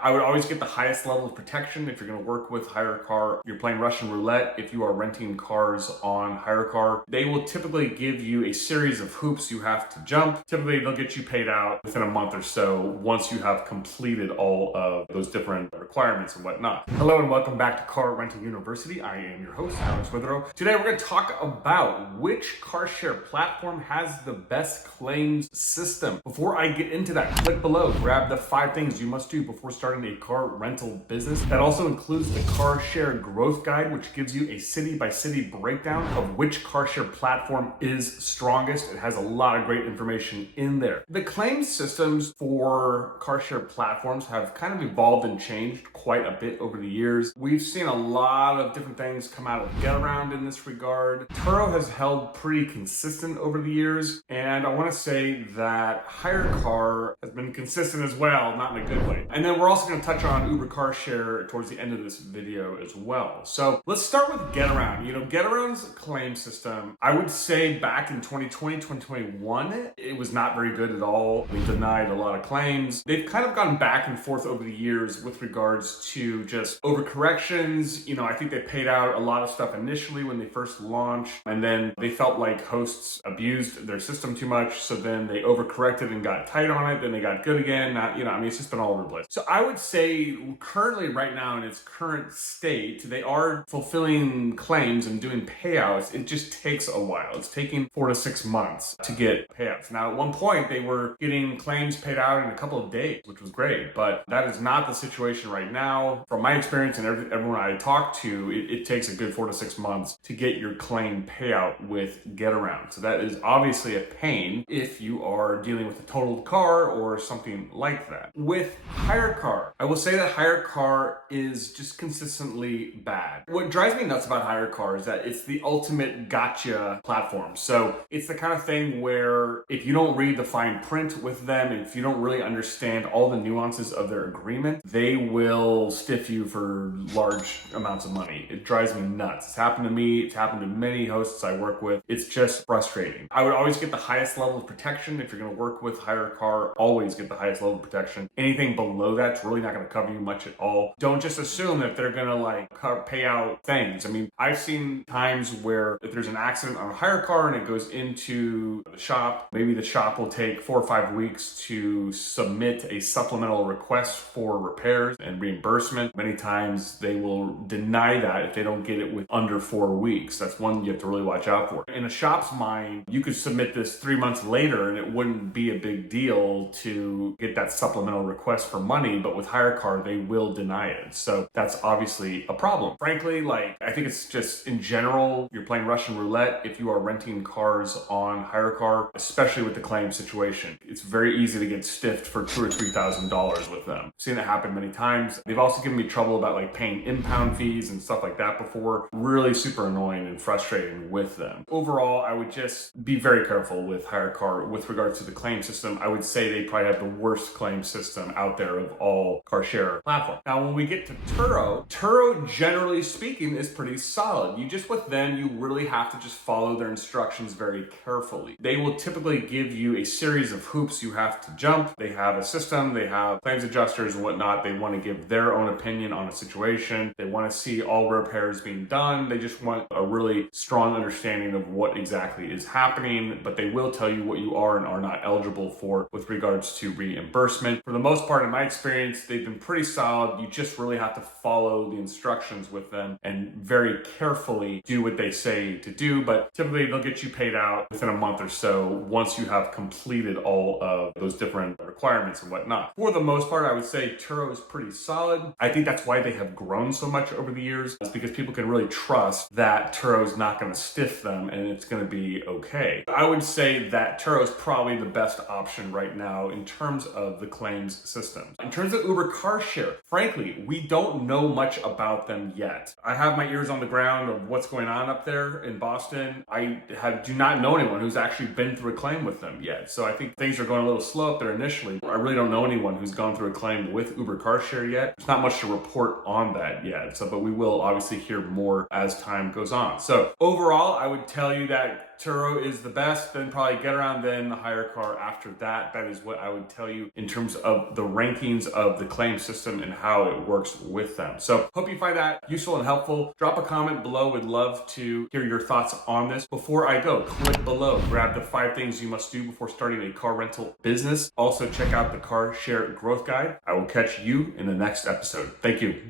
I would always get the highest level of protection if you're going to work with Hyrecar. You're playing Russian roulette if you are renting cars on Hyrecar. They will typically give you a series of hoops you have to jump. Typically, they'll get you paid out within a month or so once you have completed all of those different requirements and whatnot. Hello and welcome back to Car Rental University. I am your host, Alex Withrow. Today, we're going to talk about which Carshare platform has the best claims system. Before I get into that, click below, grab the 5 things you must do before starting a car rental business. That also includes the Carshare Growth Guide, which gives you a city-by-city breakdown of which Carshare platform is strongest. It has a lot of great information in there. The claims systems for Carshare platforms have kind of evolved and changed quite a bit over the years. We've seen a lot of different things come out of Getaround in this regard. Turo has held pretty consistent over the years, and I want to say that Hyrecar has been consistent as well, not in a good way. And then we're also going to touch on Uber Carshare towards the end of this video as well. So let's start with Getaround. Getaround's claim system, I would say back in 2020, 2021, it was not very good at all. They denied a lot of claims. They've kind of gone back and forth over the years with regards to just overcorrections. I think they paid out a lot of stuff initially when they first launched, and then they felt like hosts abused their system too much. So then they overcorrected and got tight on it. Then they got good again. It's just been all over the place. So I would say currently right now in its current state, they are fulfilling claims and doing payouts. It just takes a while. It's taking 4 to 6 months to get payouts. Now, at one point, they were getting claims paid out in a couple of days, which was great, but that is not the situation right now. From my experience and everyone I talk to, it takes a good 4 to 6 months to get your claim payout with Getaround. So that is obviously a pain if you are dealing with a totaled car or something like that. With HireCar, I will say that HireCar is just consistently bad. What drives me nuts about HireCar is that it's the ultimate gotcha platform. So it's the kind of thing where if you don't read the fine print with them, and if you don't really understand all the nuances of their agreement, they will stiff you for large amounts of money. It drives me nuts. It's happened to me. It's happened to many hosts I work with. It's just frustrating. I would always get the highest level of protection. If you're going to work with HireCar, always get the highest level of protection. Anything below that's really not going to cover you much at all. Don't just assume that they're going to pay out things. I've seen times where if there's an accident on a HireCar and it goes into the shop, maybe the shop will take 4 or 5 weeks to submit a supplemental request for repairs and reimbursement. Many times they will deny that if they don't get it with under 4 weeks. That's one you have to really watch out for. In a shop's mind, you could submit this 3 months later and it wouldn't be a big deal to get that supplemental request for money, but with HireCar, they will deny it. So that's obviously a problem. Frankly, I think it's just in general, you're playing Russian roulette if you are renting cars on HireCar, especially with the claim situation. It's very easy to get stiffed for $2,000 or $3,000 with them. I've seen that happen many times. They've also given me trouble about paying impound fees and stuff like that before. Really super annoying and frustrating with them. Overall, I would just be very careful with HireCar with regards to the claim system. I would say they probably have the worst claim system out there of all Carshare platforms. Now, when we get to Turo generally speaking is pretty solid. With them, you really have to just follow their instructions very carefully. They will typically give you a series of hoops you have to jump. They have a system, they have claims adjusters and whatnot. They want to give their own opinion on a situation. They want to see all repairs being done. They just want a really strong understanding of what exactly is happening, but they will tell you what you are and are not eligible for with regards to reimbursement. For the most part, in my experience, they've been pretty solid. You just really have to follow the instructions with them and very carefully do what they say to do, but typically they'll get you paid out within a month or so once you have completed all of those different requirements and whatnot. For the most part, I would say Turo is pretty solid. I think that's why they have grown so much over the years. It's because people can really trust that Turo is not going to stiff them and it's going to be okay. I would say that Turo is probably the best option right now in terms of the claims system. In terms of Uber Carshare, frankly, we don't know much about them yet. I have my ears on the ground of what's going on up there in Boston. I do not know anyone who's actually been through a claim with them yet. So I think things are going a little slow up there initially. I really don't know anyone who's gone through a claim with Uber Carshare yet. There's not much to report on that yet. But we will obviously hear more as time goes on. So overall, I would tell you that Turo is the best, then probably Getaround, then the Hyrecar after that. That is what I would tell you in terms of the rankings of the claim system and how it works with them. So hope you find that useful and helpful. Drop a comment below. Would love to hear your thoughts on this. Before I go, click below, grab the 5 things you must do before starting a car rental business. Also check out the Carshare growth guide. I will catch you in the next episode. Thank you.